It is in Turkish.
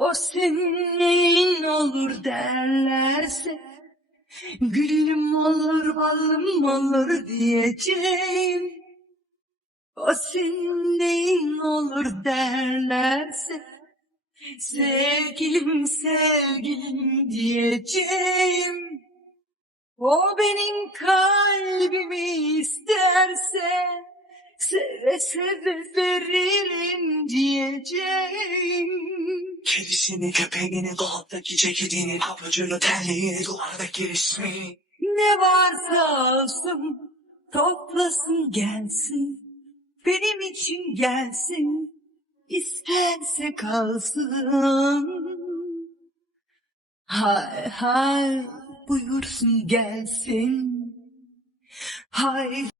O senin olur derlerse, gülüm olur ballım olur diyeceğim. O senin olur derlerse, sevgilim sevgilim diyeceğim. O benim kalbimi isterse, seve seve veririm diyeceğim. Kedisini, köpeğini, dolaptaki ceketini, pabucunu, terliğini, duvardaki resmini. Ne varsa olsun, toplasın gelsin, benim için gelsin, isterse kalsın. Hay hay buyursun gelsin, hay